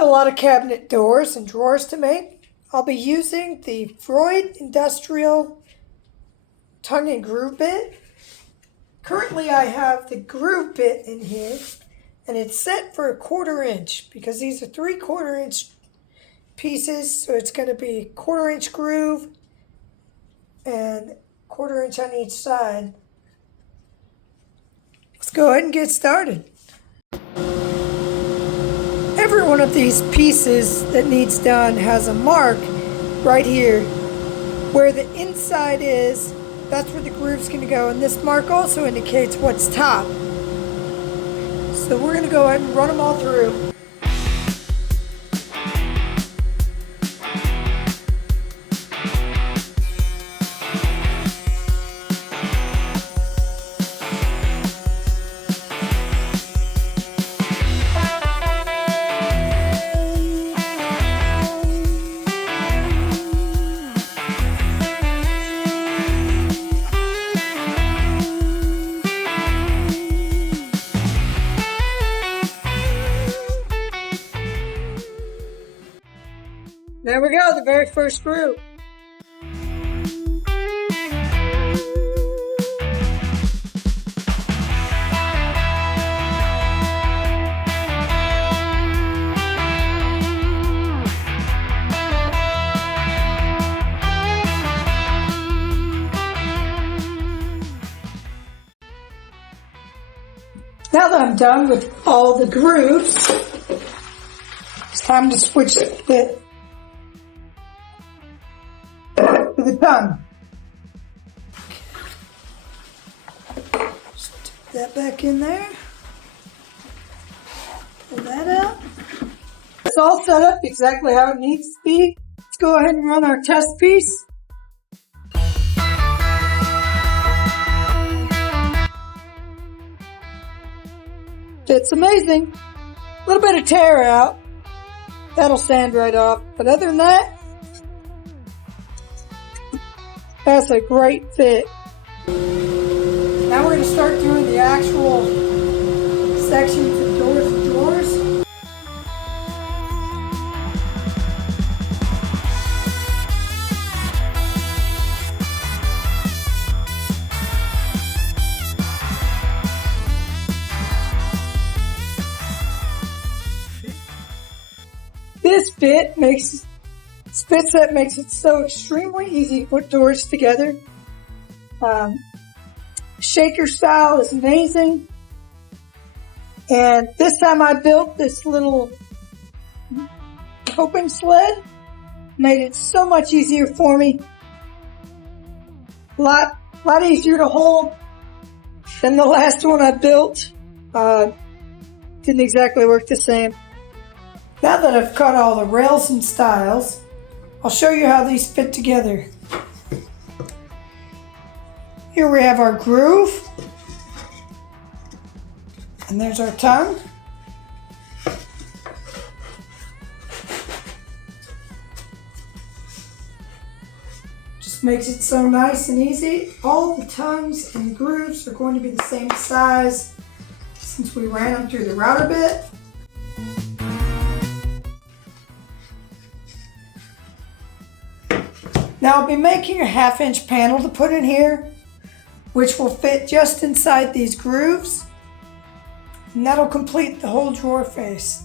have a lot of cabinet doors and drawers to make. I'll be using the Frued Tongue and Groove bit. Currently I have the groove bit in here, and it's set for 1/4 inch because these are 3/4 inch pieces, so it's going to be 1/4 inch groove and 1/4 inch on each side. Let's go ahead and get started. Every one of these pieces that needs done has a mark right here where the inside is. That's where the groove's going to go, and this mark also indicates what's top. So we're going to go ahead and run them all through. There we go, the very first groove. Now that I'm done with all the grooves, it's time to switch the bit to the tongue. Stick that back in there. Pull that out. It's all set up exactly how it needs to be. Let's go ahead and run our test piece. Fits amazing. A little bit of tear out. That'll sand right off. But other than that, that's a great fit. Now we're going to start doing the actual sections of doors and drawers. This bit makes it so extremely easy to put doors together. Shaker style is amazing. And this time I built this little coping sled. Made it so much easier for me. A lot easier to hold than the last one I built. Didn't exactly work the same. Now that I've cut all the rails and stiles, I'll show you how these fit together. Here we have our groove, and there's our tongue. Just makes it so nice and easy. All the tongues and grooves are going to be the same size since we ran them through the router bit. Now I'll be making a 1/2 inch panel to put in here, which will fit just inside these grooves, and that'll complete the whole drawer face.